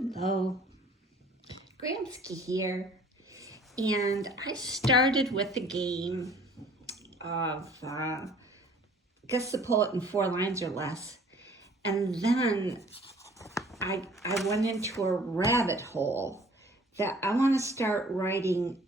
Hello, Gramski here, and I started with the game of guess the poet in 4 lines or less, and then I went into a rabbit hole that I want to start writing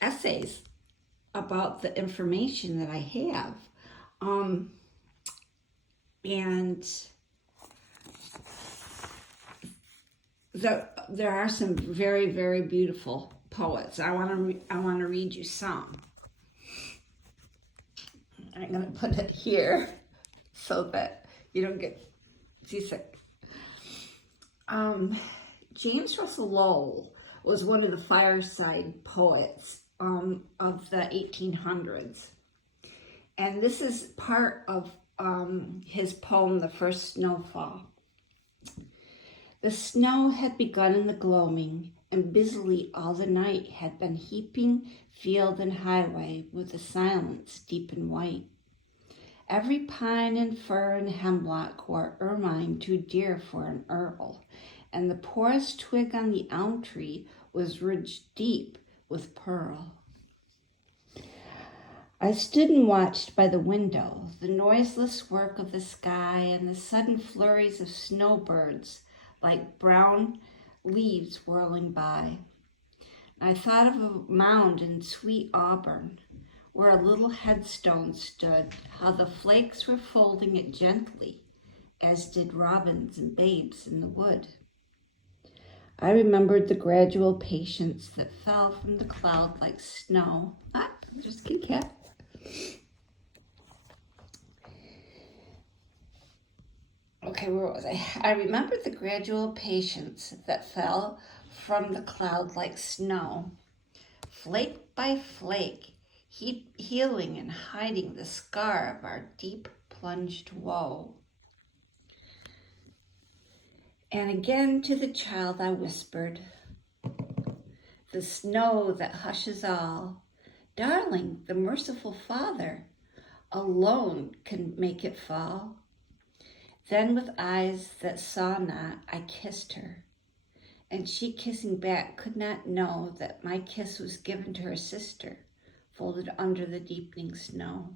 essays about the information that I have, and there are some very, very beautiful poets. I want to read you some. I'm going to put it here so that you don't get seasick. James Russell Lowell was one of the fireside poets of the 1800s. And this is part of his poem, The First Snowfall. The snow had begun in the gloaming, and busily all the night had been heaping field and highway with a silence deep and white. Every pine and fir and hemlock wore ermine too dear for an earl, and the poorest twig on the elm tree was ridged deep with pearl. I stood and watched by the window the noiseless work of the sky and the sudden flurries of snowbirds like brown leaves whirling by. I thought of a mound in sweet Auburn where a little headstone stood, how the flakes were folding it gently, as did robins and babes in the wood. I remembered the gradual patience that fell from the cloud like snow. There's Kitty Cat. Okay, where was I? I remembered the gradual patience that fell from the cloud like snow, flake by flake, healing and hiding the scar of our deep plunged woe. And again to the child I whispered, the snow that hushes all, darling, the merciful Father alone can make it fall. Then with eyes that saw not, I kissed her, and she kissing back could not know that my kiss was given to her sister, folded under the deepening snow.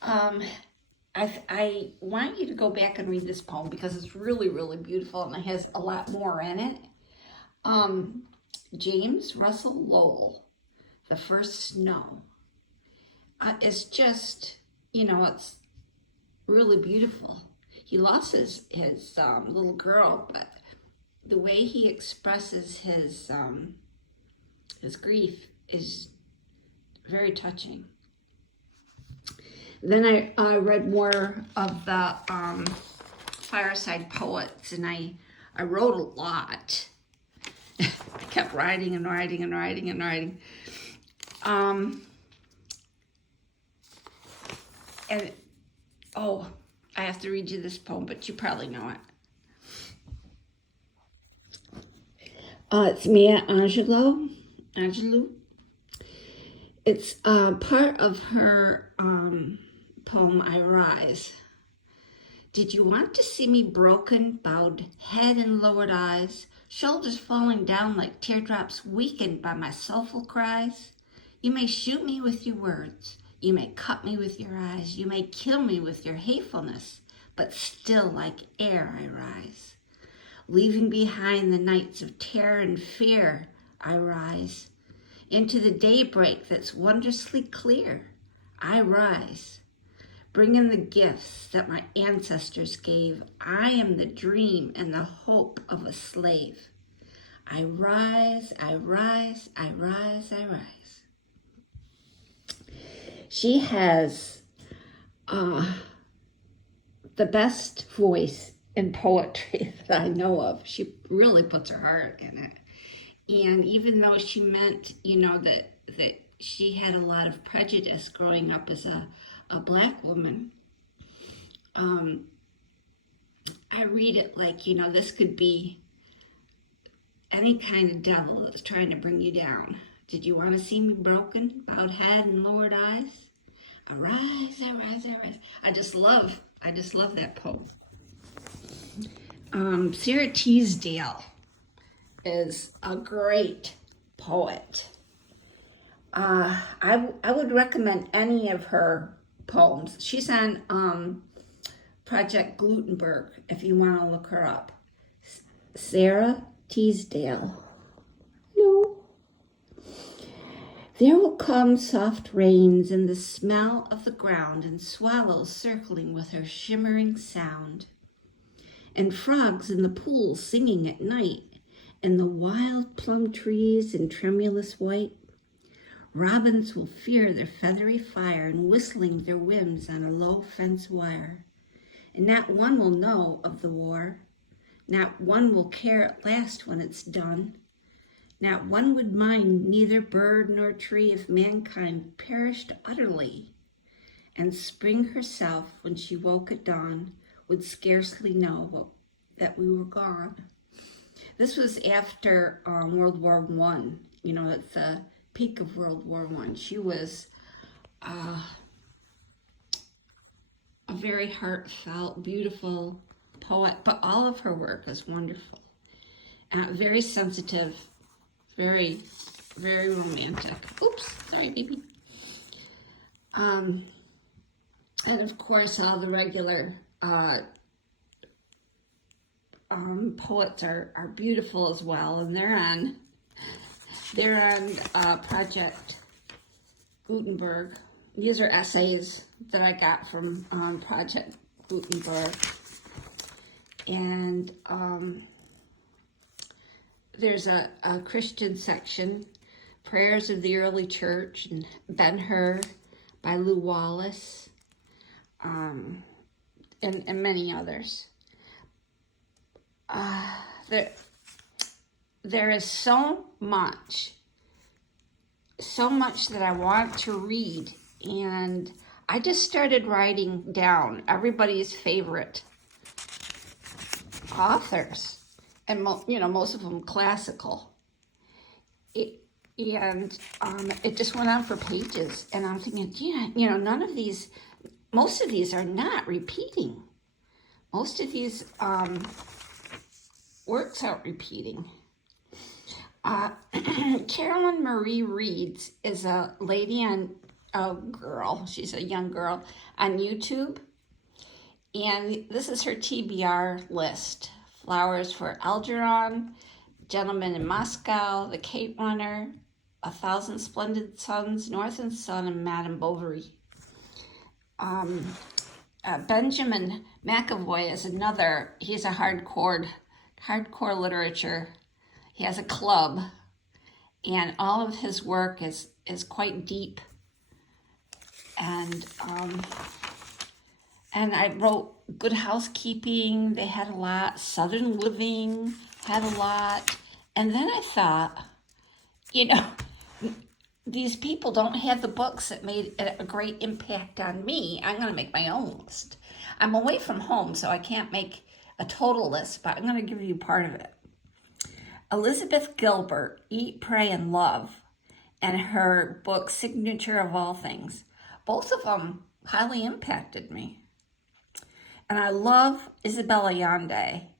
I want you to go back and read this poem because it's really, really beautiful and it has a lot more in it. James Russell Lowell, The First Snow. It's just, it's really beautiful. He lost his little girl, but the way he expresses his grief is very touching. Then I read more of the fireside poets, and I wrote a lot. I kept writing and writing and writing and writing. I have to read you this poem, but you probably know it. It's Maya Angelou. It's part of her poem, I Rise. Did you want to see me broken, bowed head and lowered eyes, shoulders falling down like teardrops weakened by my soulful cries? You may shoot me with your words. You may cut me with your eyes, you may kill me with your hatefulness, but still like air I rise. Leaving behind the nights of terror and fear, I rise. Into the daybreak that's wondrously clear, I rise. Bringing the gifts that my ancestors gave, I am the dream and the hope of a slave. I rise, I rise, I rise, I rise. She has the best voice in poetry that I know of. She really puts her heart in it. And even though she meant, that she had a lot of prejudice growing up as a Black woman, I read it like, this could be any kind of devil that's trying to bring you down. Did you want to see me broken, bowed head and lowered eyes? I rise, I rise, I rise. I just love that poem. Sara Teasdale is a great poet. I would recommend any of her poems. She's on Project Gutenberg if you want to look her up. Sara Teasdale. No. There will come soft rains and the smell of the ground, and swallows circling with her shimmering sound, and frogs in the pools singing at night, and the wild plum trees in tremulous white. Robins will fear their feathery fire, and whistling their whims on a low fence wire. And not one will know of the war, not one will care at last when it's done. Not one would mind neither bird nor tree if mankind perished utterly. And spring herself, when she woke at dawn, would scarcely know that we were gone. This was after World War I, at the peak of World War I. She was a very heartfelt, beautiful poet, but all of her work is wonderful. Very sensitive, very, very romantic. Oops, sorry, baby. And of course, all the regular poets are beautiful as well, and they're on Project Gutenberg. These are essays that I got from Project Gutenberg, and there's a Christian section, Prayers of the Early Church, and Ben-Hur by Lou Wallace, and many others. There is so much that I want to read, and I just started writing down everybody's favorite authors. And most of them classical. It just went on for pages, and I'm thinking, none of these, most of these are not repeating. Most of these works aren't repeating. Carolyn Marie Reeds is a girl. She's a young girl on YouTube, and this is her TBR list. Flowers for Algernon, Gentleman in Moscow, The Cape Runner, 1,000 Splendid Suns, North and Sun, and Madame Bovary. Benjamin McAvoy is another. He's a hardcore literature. He has a club, and all of his work is quite deep. And I wrote Good Housekeeping, they had a lot. Southern Living had a lot. And then I thought, these people don't have the books that made a great impact on me. I'm going to make my own list. I'm away from home, so I can't make a total list, but I'm going to give you part of it. Elizabeth Gilbert, Eat, Pray, and Love, and her book, Signature of All Things. Both of them highly impacted me. And I love Isabella Allende.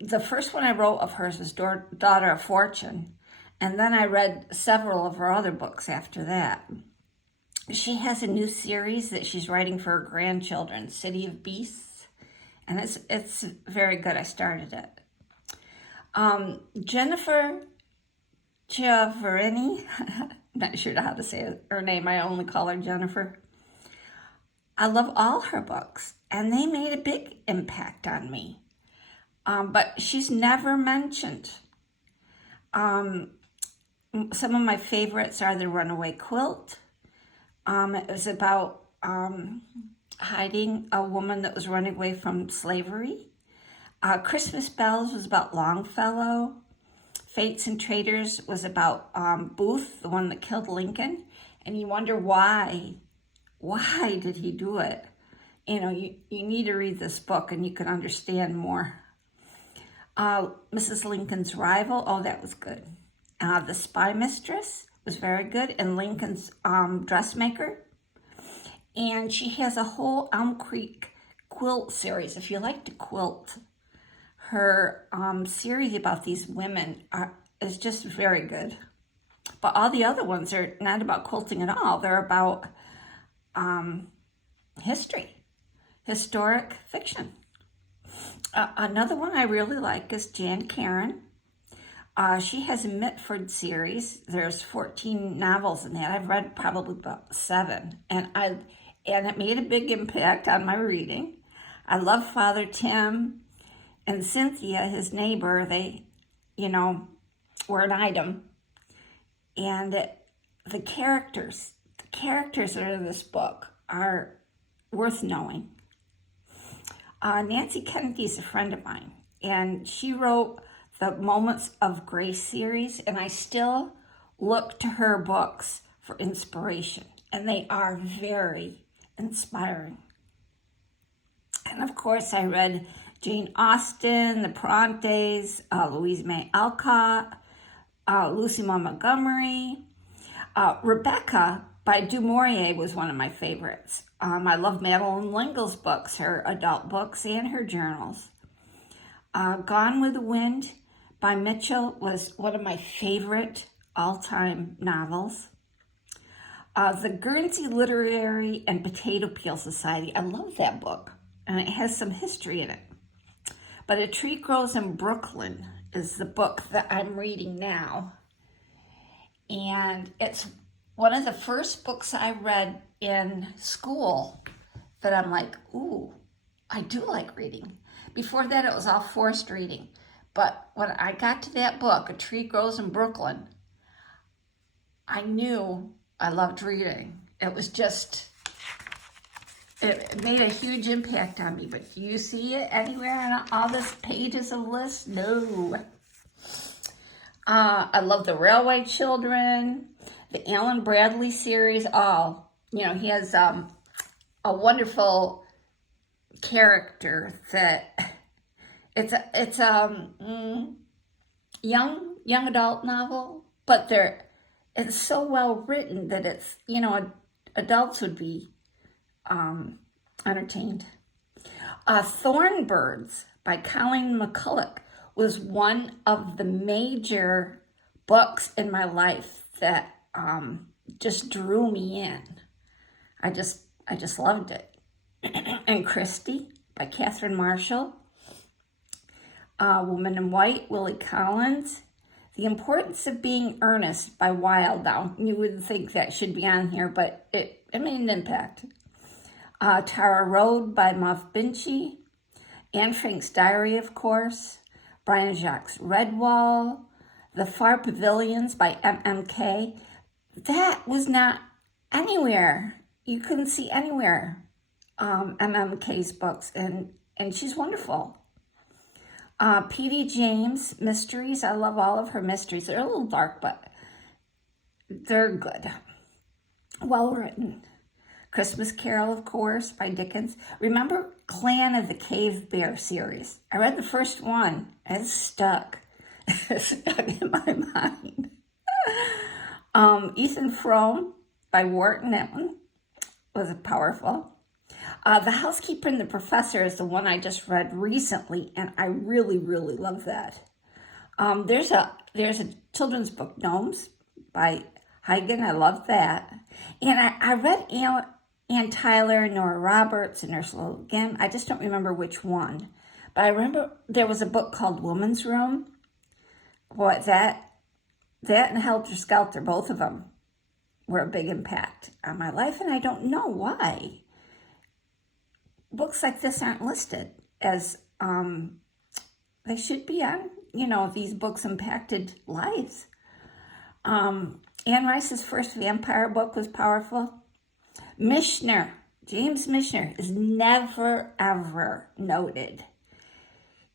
The first one I wrote of hers was Daughter of Fortune. And then I read several of her other books after that. She has a new series that she's writing for her grandchildren, City of Beasts. And it's very good. I started it. Jennifer Chiavarini, not sure how to say her name. I only call her Jennifer. I love all her books, and they made a big impact on me. But she's never mentioned. Some of my favorites are The Runaway Quilt. It was about hiding a woman that was running away from slavery. Christmas Bells was about Longfellow. Fates and Traitors was about Booth, the one that killed Lincoln. And you wonder why. Why did he do it? You need to read this book and you can understand more. Mrs. Lincoln's Rival, oh, that was good. The Spy Mistress was very good, and Lincoln's Dressmaker. And she has a whole Elm Creek quilt series. If you like to quilt, her series about these women is just very good. But all the other ones are not about quilting at all. They're about history, historic fiction. Another one I really like is Jan Karen. She has a Mitford series. There's 14 novels in that. I've read probably about 7, and it made a big impact on my reading. I love Father Tim and Cynthia, his neighbor. They, were an item. And the characters that are in this book are worth knowing. Nancy Kennedy's a friend of mine, and she wrote the Moments of Grace series, and I still look to her books for inspiration, and they are very inspiring. And of course, I read Jane Austen, the Brontes, Louise May Alcott, Lucy Maud Montgomery. Rebecca by Du Maurier was one of my favorites. I love Madeleine L'Engle's books, her adult books and her journals. Gone with the Wind by Mitchell was one of my favorite all-time novels. The Guernsey Literary and Potato Peel Society, I love that book, and it has some history in it. But A Tree Grows in Brooklyn is the book that I'm reading now. And it's one of the first books I read in school that I'm like, ooh, I do like reading. Before that, it was all forced reading. But when I got to that book, A Tree Grows in Brooklyn, I knew I loved reading. It was just, it made a huge impact on me. But do you see it anywhere on all these pages of lists? No. I love The Railway Children, the Alan Bradley series. He has a wonderful character that it's a young adult novel, but it's so well written that it's, adults would be entertained. Thornbirds by Colleen McCulloch was one of the major books in my life that just drew me in. I just loved it. And Christie by Catherine Marshall. Woman in White, Willie Collins. The Importance of Being Earnest by Wilde. Now, you wouldn't think that should be on here, but it made an impact. Tara Road by Muff Binchy. Anne Frank's Diary, of course. Brian Jacques Redwall. The Far Pavilions by MMK. That was not anywhere. You couldn't see anywhere MMK's books, and she's wonderful. P.D. James, Mysteries. I love all of her mysteries. They're a little dark, but they're good. Well written. Christmas Carol, of course, by Dickens. Remember Clan of the Cave Bear series? I read the first one. It's stuck. It's stuck in my mind. Ethan Frome by Wharton. That one was powerful. The Housekeeper and the Professor is the one I just read recently, and I really, really love that. There's a children's book, Gnomes, by Huygen. I love that. And I read Ann Tyler, Nora Roberts, and Ursula Le Guin. I just don't remember which one. But I remember there was a book called Woman's Room. Boy, that and Helter Skelter, both of them were a big impact on my life, and I don't know why books like this aren't listed as they should be on. These books impacted lives. Anne Rice's first vampire book was powerful. Michener, James Michener, is never, ever noted.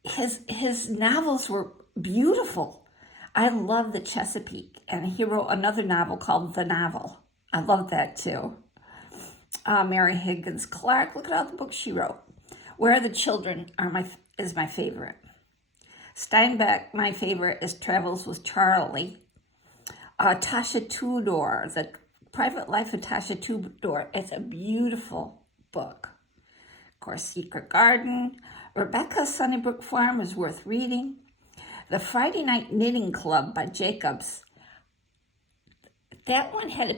His novels were beautiful. I love The Chesapeake, and he wrote another novel called The Novel. I love that too. Mary Higgins Clark, look at all the books she wrote. Where Are the Children is my favorite. Steinbeck, my favorite, is Travels with Charlie. Tasha Tudor, The Private Life of Tasha Tudor. It's a beautiful book. Of course, Secret Garden. Rebecca's Sunnybrook Farm is worth reading. The Friday Night Knitting Club by Jacobs. That one had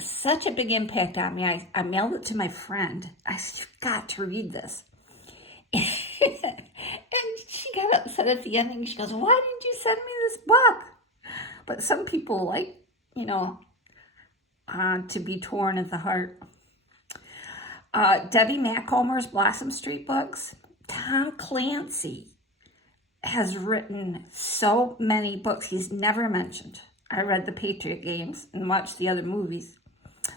such a big impact on me. I mailed it to my friend. I said, "You've got to read this." And she got upset at the ending. She goes, "Why didn't you send me this book?" But some people like, to be torn at the heart. Debbie Macomber's Blossom Street books. Tom Clancy has written so many books he's never mentioned. I read The Patriot Games and watched the other movies.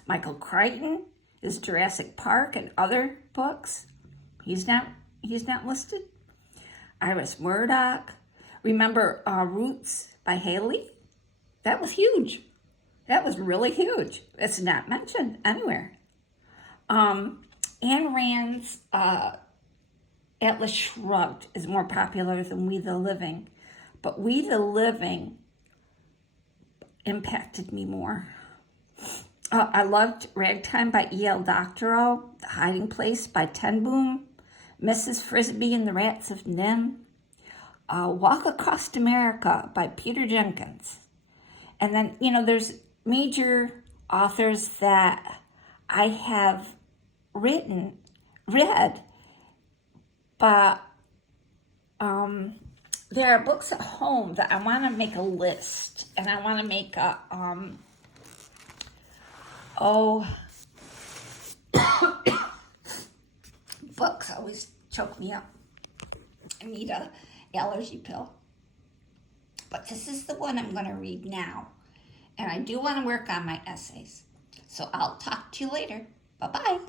Michael Crichton is Jurassic Park and other books. He's not listed. Iris Murdoch. Remember Roots by Haley? That was huge. That was really huge. It's not mentioned anywhere. Ayn Rand's Atlas Shrugged is more popular than We the Living, but We the Living impacted me more. I loved Ragtime by E.L. Doctorow, The Hiding Place by Ten Boom, Mrs. Frisbee and the Rats of Nim, Walk Across America by Peter Jenkins. And then, there's major authors that I have read, but there are books at home that I want to make a list, and I want to make a, books always choke me up. I need a allergy pill. But this is the one I'm going to read now. And I do want to work on my essays. So I'll talk to you later. Bye-bye.